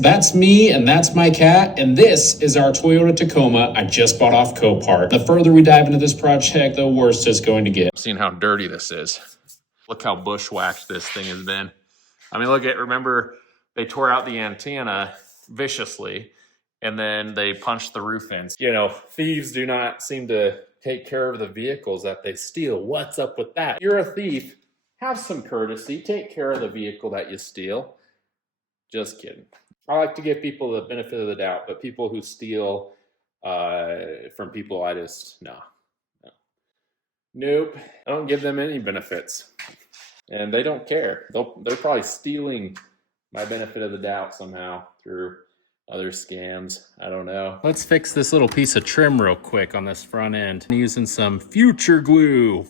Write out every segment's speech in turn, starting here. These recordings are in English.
That's me and that's my cat, and this is our Toyota Tacoma I just bought off Copart. The further we dive into this project, the worse it's going to get. Seeing how dirty this is. Look how bushwhacked this thing has been. I mean, remember they tore out the antenna viciously and then they punched the roof in. You know, thieves do not seem to take care of the vehicles that they steal. What's up with that? You're a thief. Have some courtesy. Take care of the vehicle that you steal. Just kidding. I like to give people the benefit of the doubt, but people who steal from people, I just, no. Nope. I don't give them any benefits. And they don't care. They're probably stealing my benefit of the doubt somehow through other scams. I don't know. Let's fix this little piece of trim real quick on this front end. I'm using some future glue.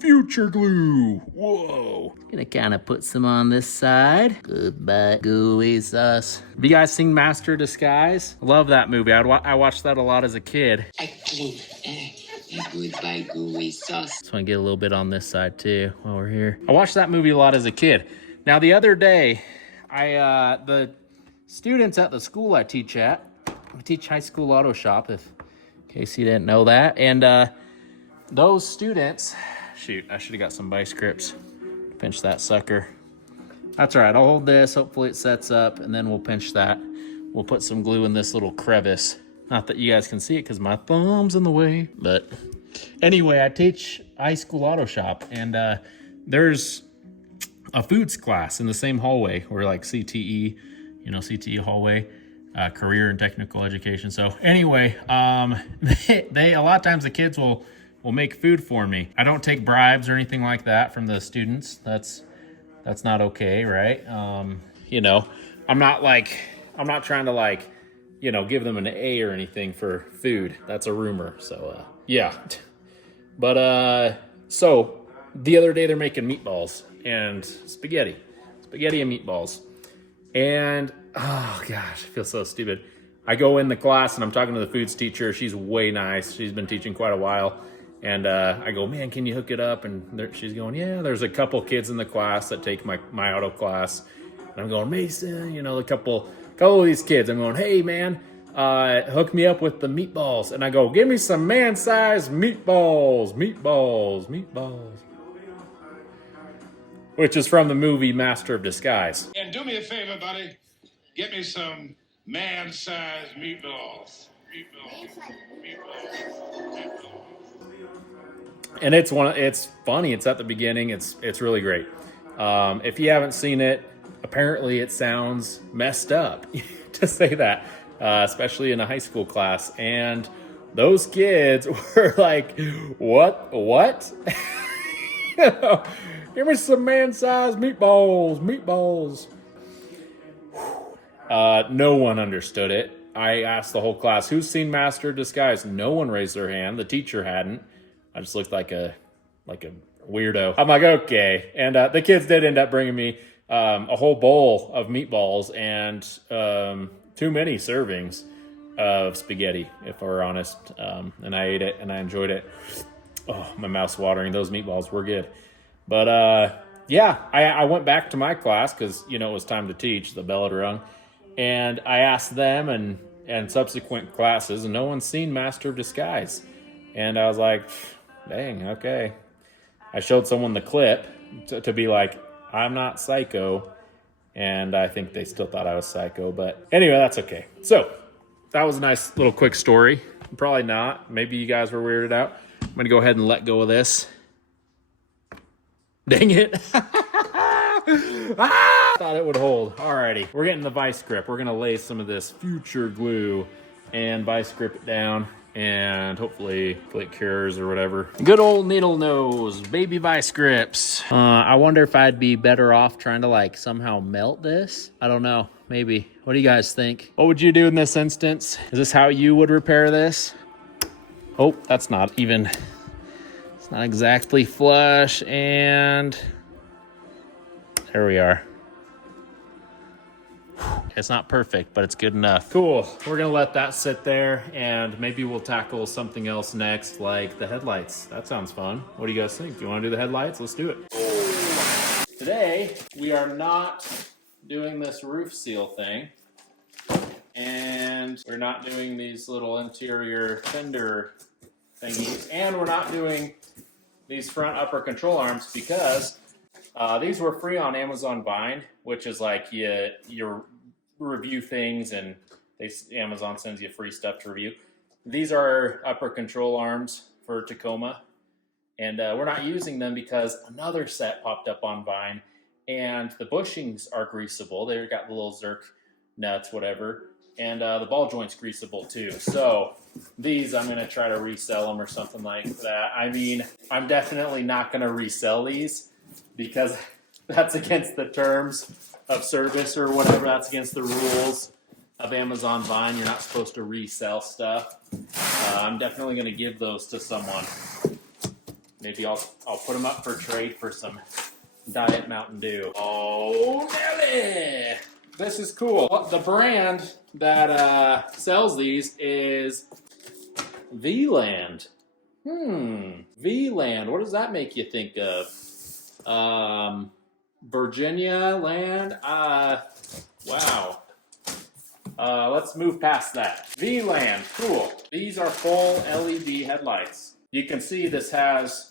Future glue. Whoa. Gonna kind of put some on this side. Goodbye, gooey sauce. Have you guys seen Master of Disguise? I love that movie. I watched that a lot as a kid. Goodbye, gooey sauce. Just want to get a little bit on this side too while we're here. I watched that movie a lot as a kid. Now the other day, the students at the school I teach at, I teach high school auto shop, in case you didn't know that, and those students, shoot, I should have got some vice grips. Pinch that sucker. That's all right, I'll hold this, hopefully it sets up, and then we'll pinch that. We'll put some glue in this little crevice. Not that you guys can see it because my thumb's in the way, but anyway, I teach high school auto shop, and there's a foods class in the same hallway, or like CTE, CTE hallway, career and technical education. So anyway, they a lot of times the kids will make food for me. I don't take bribes or anything like that from the students. That's not okay, right? I'm not trying to give them an A or anything for food. That's a rumor. So yeah. But so the other day they're making meatballs and spaghetti and meatballs. And oh gosh, I feel so stupid. I go in the class and I'm talking to the foods teacher. She's way nice. She's been teaching quite a while. And I go, man, can you hook it up? And she's going, yeah, there's a couple kids in the class that take my auto class. And I'm going, Mason, a couple of these kids. I'm going, hey, man, hook me up with the meatballs. And I go, give me some man-sized meatballs. Which is from the movie Master of Disguise. And do me a favor, buddy. Get me some man-sized meatballs. And it's funny. It's at the beginning. It's really great. If you haven't seen it, apparently it sounds messed up to say that, especially in a high school class. And those kids were like, what? Give me some man-sized meatballs. No one understood it. I asked the whole class, who's seen Master of Disguise? No one raised their hand. The teacher hadn't. I just looked like a weirdo. I'm like, okay. And the kids did end up bringing me a whole bowl of meatballs and too many servings of spaghetti, if we're honest. And I ate it and I enjoyed it. Oh, my mouth's watering. Those meatballs were good. But yeah, I went back to my class because, it was time to teach. The bell had rung. And I asked them and subsequent classes, and no one's seen Master of Disguise. And I was like, dang, okay. I showed someone the clip to be like, I'm not psycho. And I think they still thought I was psycho. But anyway, that's okay. So that was a nice little quick story. Probably not. Maybe you guys were weirded out. I'm going to go ahead and let go of this. Dang it. Thought it would hold. Alrighty. We're getting the vice grip. We're going to lay some of this future glue and vice grip it down. And hopefully it cures or whatever. Good old needle nose, baby vice grips. I wonder if I'd be better off trying to somehow melt this. I don't know, maybe. What do you guys think? What would you do in this instance? Is this how you would repair this? Oh, that's not even, it's not exactly flush. And there we are. It's not perfect, but it's good enough. Cool. We're going to let that sit there, and maybe we'll tackle something else next, like the headlights. That sounds fun. What do you guys think? Do you want to do the headlights? Let's do it. Today, we are not doing this roof seal thing. And we're not doing these little interior fender thingies. And we're not doing these front upper control arms because these were free on Amazon Vine, which is like you review things and Amazon sends you free stuff to review. These are upper control arms for Tacoma, and we're not using them because another set popped up on Vine, and the bushings are greasable. They've got the little Zerk nuts, whatever, and the ball joint's greasable too. So these, I'm going to try to resell them or something like that. I mean, I'm definitely not going to resell these because that's against the terms of service or whatever. That's against the rules of Amazon Vine. You're not supposed to resell stuff. I'm definitely going to give those to someone. Maybe I'll put them up for trade for some Diet Mountain Dew. Oh, Nelly! This is cool. The brand that sells these is VLand. VLand. What does that make you think of? Virginia land? Wow. Let's move past that. VLand, cool. These are full LED headlights. You can see this has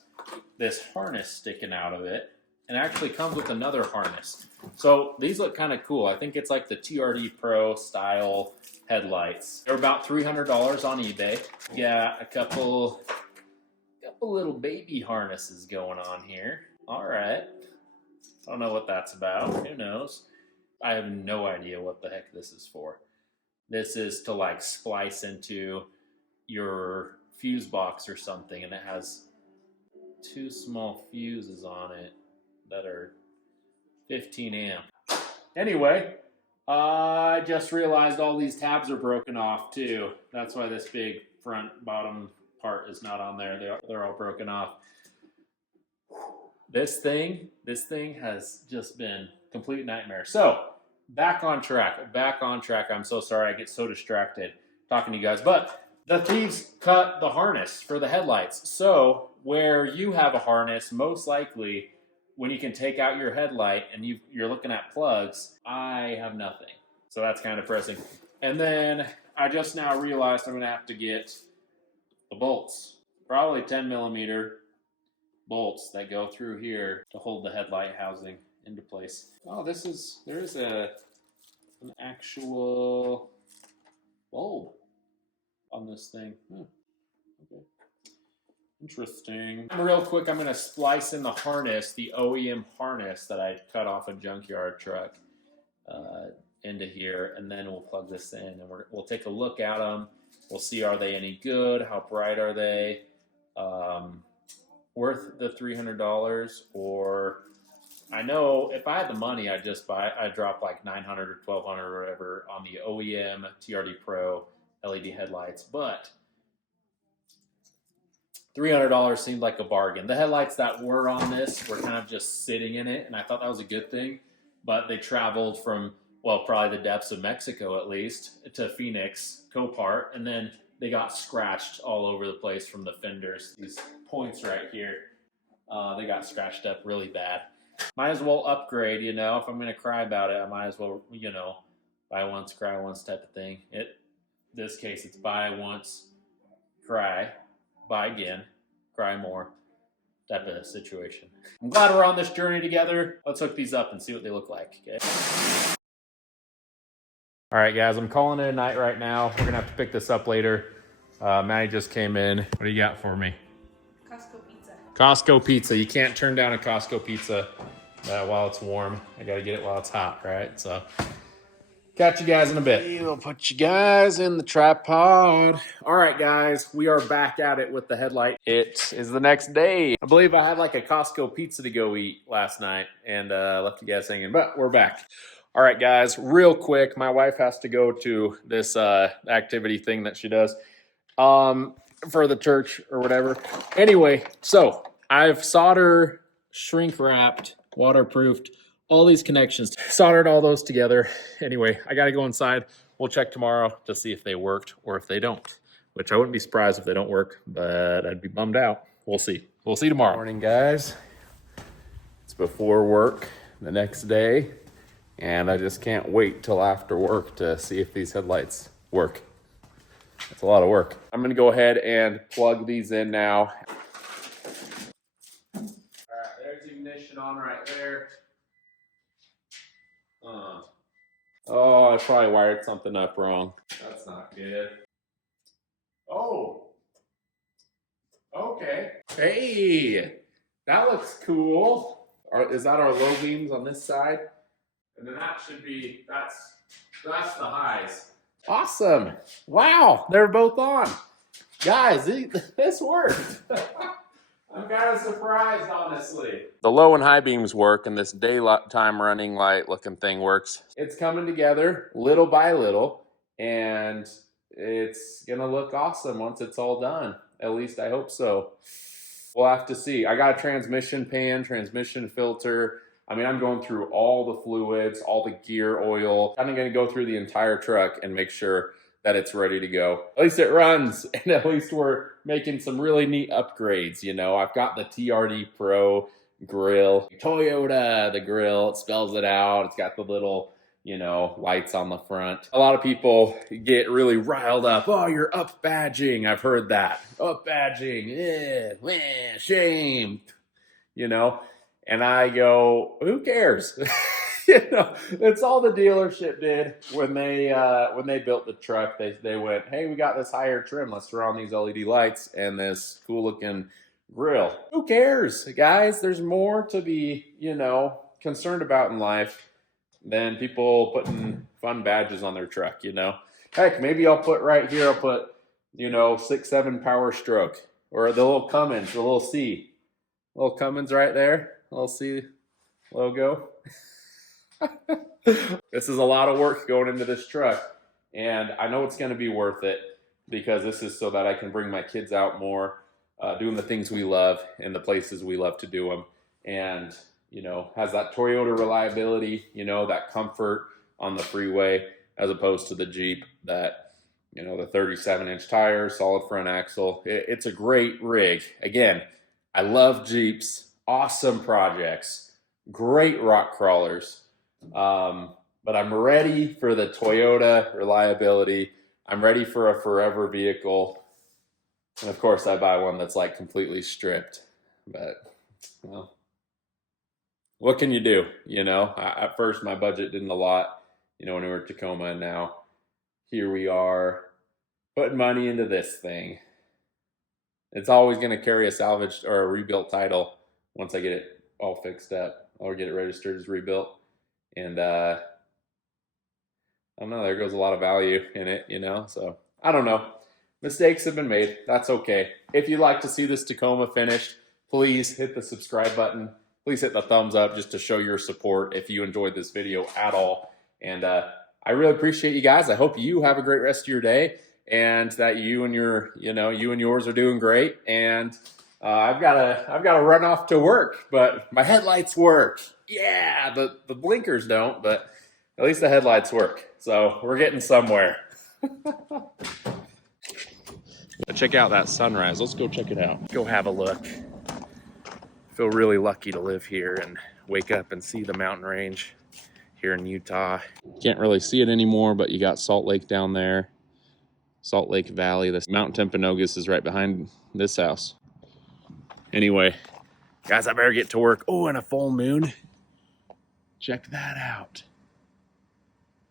this harness sticking out of it, and actually comes with another harness. So these look kind of cool. I think it's like the TRD Pro style headlights. They're about $300 on eBay. Yeah, a couple little baby harnesses going on here. All right. I don't know what that's about. Who knows? I have no idea what the heck this is for. This is to like splice into your fuse box or something, and it has two small fuses on it that are 15 amp. Anyway, I just realized all these tabs are broken off too. That's why this big front bottom part is not on there. They're all broken off. This thing has just been a complete nightmare. So back on track. I'm so sorry I get so distracted talking to you guys, but the thieves cut the harness for the headlights. So where you have a harness, most likely when you can take out your headlight and you're looking at plugs, I have nothing. So that's kind of pressing. And then I just now realized I'm going to have to get the bolts, probably 10 millimeter bolts that go through here to hold the headlight housing into place. Oh, there is an actual bulb on this thing. Okay. Interesting. Real quick, I'm going to splice in the harness, the OEM harness that I cut off a junkyard truck into here, and then we'll plug this in, and we'll take a look at them. We'll see, are they any good? How bright are they? Worth the $300? Or I know if I had the money, I'd drop like $900 or $1,200 or whatever on the OEM TRD Pro LED headlights, but $300 seemed like a bargain. The headlights that were on this were kind of just sitting in it, and I thought that was a good thing, but they traveled from, well, probably the depths of Mexico at least, to Phoenix, Copart, and then they got scratched all over the place from the fenders. These points right here, they got scratched up really bad. Might as well upgrade, you know. If I'm going to cry about it, I might as well, you know, buy once, cry once type of thing. This case, it's buy once, cry, buy again, cry more type of situation. I'm glad we're on this journey together. Let's hook these up and see what they look like, okay? All right, guys, I'm calling it a night right now. We're going to have to pick this up later. Maddie just came in. What do you got for me? Costco pizza. Costco pizza. You can't turn down a Costco pizza while it's warm. I got to get it while it's hot, right? So catch you guys in a bit. We'll put you guys in the tripod. All right, guys, we are back at it with the headlight. It is the next day. I believe I had like a Costco pizza to go eat last night and left you guys hanging, but we're back. All right, guys, real quick, my wife has to go to this activity thing that she does for the church or whatever. Anyway, so I've solder, shrink wrapped, waterproofed, all these connections, soldered all those together. Anyway, I got to go inside. We'll check tomorrow to see if they worked or if they don't, which I wouldn't be surprised if they don't work, but I'd be bummed out. We'll see. We'll see tomorrow. Morning, guys. It's before work the next day. And I just can't wait till after work to see if these headlights work. It's a lot of work. I'm gonna go ahead and plug these in now. All right, there's the ignition on right there. Oh, I probably wired something up wrong. That's not good. Oh, okay. Hey, that looks cool. Is that our low beams on this side? And then that should be, that's the highs. Awesome. Wow, they're both on. Guys, this worked. I'm kind of surprised, honestly. The low and high beams work, and this daytime running light looking thing works. It's coming together little by little, and it's gonna look awesome once it's all done. At least I hope so. We'll have to see. I got a transmission pan, transmission filter. I mean, I'm going through all the fluids, all the gear oil. I'm gonna go through the entire truck and make sure that it's ready to go. At least it runs, and at least we're making some really neat upgrades, you know. I've got the TRD Pro grill, Toyota, the grill, it spells it out. It's got the little, you know, lights on the front. A lot of people get really riled up. Oh, you're up badging. I've heard that. Up badging, shame, you know. And I go, who cares? You know, it's all the dealership did when they built the truck. They went, hey, we got this higher trim. Let's throw on these LED lights and this cool looking grill. Who cares, guys? There's more to be, you know, concerned about in life than people putting fun badges on their truck, you know. Heck, maybe I'll put right here, I'll put, you know, 6.7 Power Stroke, or the little Cummins, the little C. Little Cummins right there, little C logo. This is a lot of work going into this truck, and I know it's going to be worth it, because this is so that I can bring my kids out more, doing the things we love and the places we love to do them, and, you know, has that Toyota reliability, you know, that comfort on the freeway, as opposed to the Jeep that, you know, the 37-inch tires, solid front axle. It's a great rig. Again, I love Jeeps, awesome projects, great rock crawlers. But I'm ready for the Toyota reliability. I'm ready for a forever vehicle. And of course I buy one that's like completely stripped, but well, what can you do? You know, at first my budget didn't a lot, you know, when we were at Tacoma, and now here we are putting money into this thing. It's always going to carry a salvaged or a rebuilt title once I get it all fixed up or get it registered as rebuilt. And I don't know, there goes a lot of value in it, you know, so I don't know. Mistakes have been made. That's okay. If you'd like to see this Tacoma finished, please hit the subscribe button. Please hit the thumbs up just to show your support if you enjoyed this video at all. And I really appreciate you guys. I hope you have a great rest of your day, and that you and yours are doing great. And I've got to run off to work, but my headlights work. Yeah, the blinkers don't, but at least the headlights work. So we're getting somewhere. Check out that sunrise. Let's go check it out. Go have a look. Feel really lucky to live here and wake up and see the mountain range here in Utah. Can't really see it anymore, but you got Salt Lake down there. Salt Lake Valley. This Mount Timpanogos is right behind this house. Anyway, guys, I better get to work. Oh, and a full moon. Check that out.